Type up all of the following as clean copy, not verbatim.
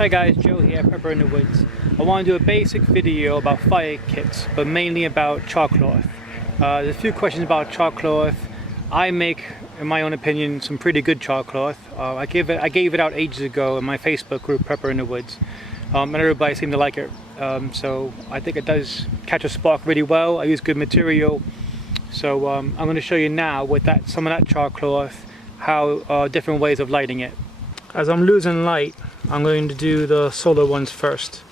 Hi guys, Joe here, Pepper in the Woods. I want to do a basic video about fire kits, but mainly about char cloth. There's a few questions about char cloth. I make, in my own opinion, some pretty good char cloth. I gave it out ages ago in my Facebook group, Pepper in the Woods, and everybody seemed to like it. So I think it does catch a spark really well. I use good material. So I'm going to show you now with some of that char cloth, how different ways of lighting it. As I'm losing light, I'm going to do the solar ones first.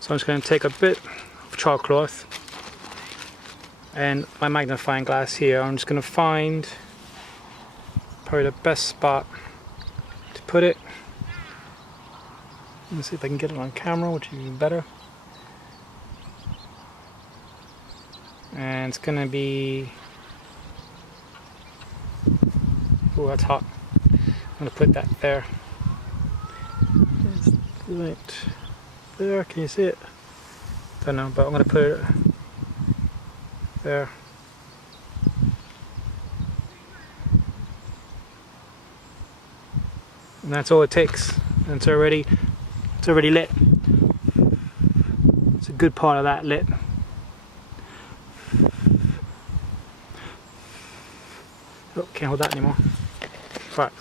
So I'm just going to take a bit of char cloth and my magnifying glass here. I'm just going to find probably the best spot to put it. Let's see if I can get it on camera, which is even better. And it's going to be... oh, that's hot. I'm going to put that there. Right there, can you see it? Don't know, but I'm going to put it there. And that's all it takes. And it's already lit. It's a good part of that lit. Oh, can't hold that anymore. Right.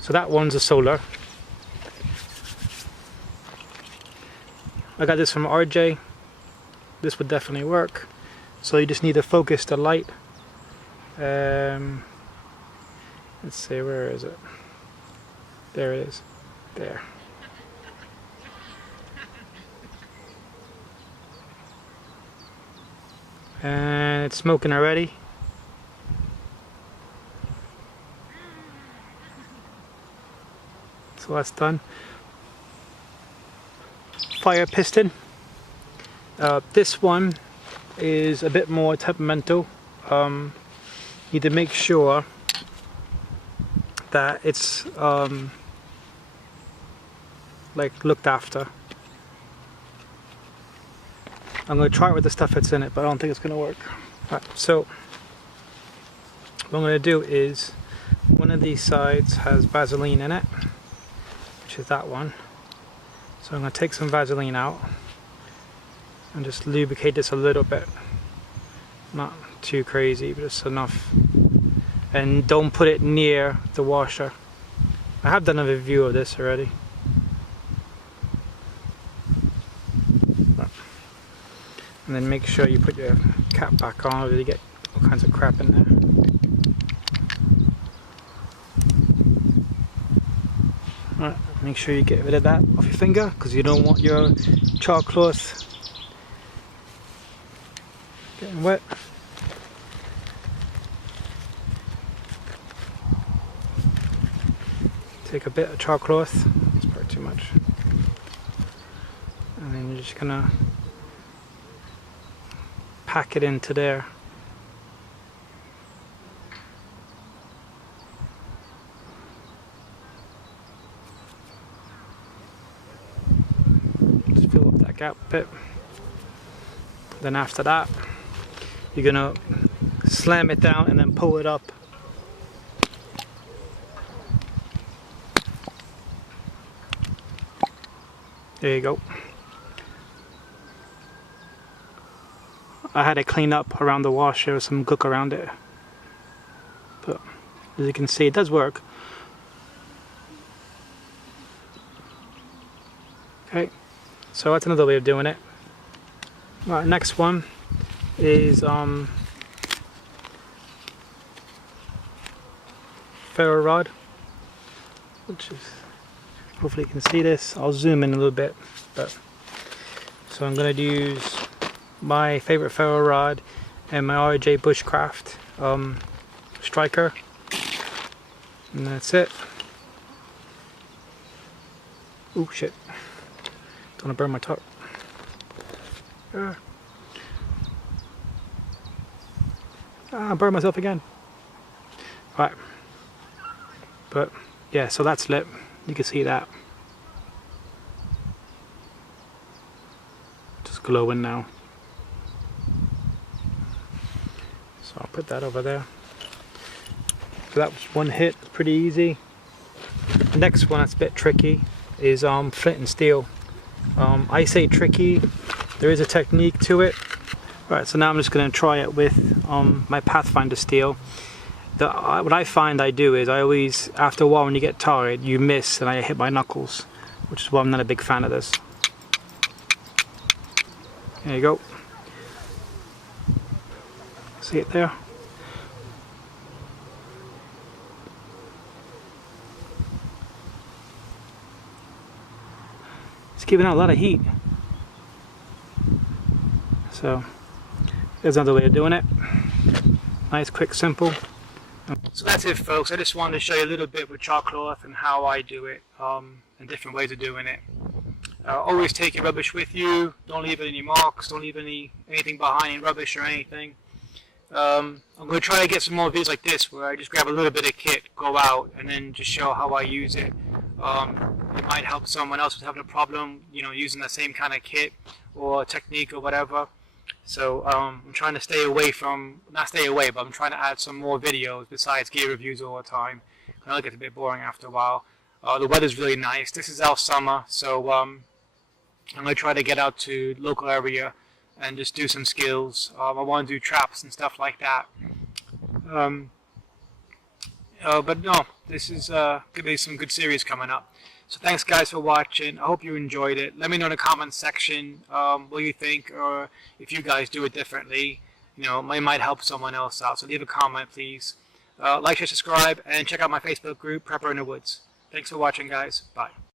So that one's a solar. I got this from RJ. This would definitely work. So you just need to focus the light. Let's see, where is it? There it is. There. And it's smoking already. So that's done. Fire piston. This one is a bit more temperamental. You need to make sure that it's like looked after. I'm going to try it with the stuff that's in it, but I don't think it's going to work. Right, so what I'm going to do is, one of these sides has Vaseline in it, which is that one. So I'm going to take some Vaseline out and just lubricate this a little bit. Not too crazy, but just enough. And don't put it near the washer. I have done a review of this already. And then make sure you put your cap back on, or you get all kinds of crap in there. Right, make sure you get rid of that off your finger, because you don't want your char cloth getting wet. Take a bit of char cloth, it's probably too much, and then you're just gonna pack it into there. Just fill up that gap bit. Then after that, you're gonna slam it down and then pull it up. There you go. I had it clean up around the washer with some gook around it. But as you can see, it does work. Okay, so that's another way of doing it. Right, next one is ferro rod, which is, hopefully you can see this. I'll zoom in a little bit, but so I'm going to use my favorite ferro rod and my RJ Bushcraft striker, and that's it. Oh shit, don't want to burn my top. I burned myself again. Right, but yeah, so that's lit. You can see that. Just glowing now. So I'll put that over there. So that was one hit, pretty easy. The next one that's a bit tricky is flint and steel. I say tricky. There is a technique to it. Right, so now I'm just going to try it with my Pathfinder steel. What I find I do is I always, after a while when you get tired, you miss and I hit my knuckles, which is why I'm not a big fan of this. There you go. See it there? It's giving out a lot of heat. So there's another way of doing it. Nice, quick, simple. So that's it, folks. I just wanted to show you a little bit with char cloth and how I do it, and different ways of doing it. Always take your rubbish with you. Don't leave any marks. Don't leave anything behind, any rubbish or anything. I'm going to try to get some more videos like this where I just grab a little bit of kit, go out, and then just show how I use it. It might help someone else who's having a problem, you know, using the same kind of kit or technique or whatever. So I'm trying to stay away from, not stay away, but I'm trying to add some more videos besides gear reviews all the time. I know it gets a bit boring after a while. The weather's really nice. This is our summer, so I'm going to try to get out to the local area and just do some skills. I want to do traps and stuff like that. But no, this is going to be some good series coming up. So thanks guys for watching. I hope you enjoyed it. Let me know in the comment section what you think, or if you guys do it differently. You know, it might help someone else out. So leave a comment, please. Like, share, subscribe, and check out my Facebook group, Prepper in the Woods. Thanks for watching, guys. Bye.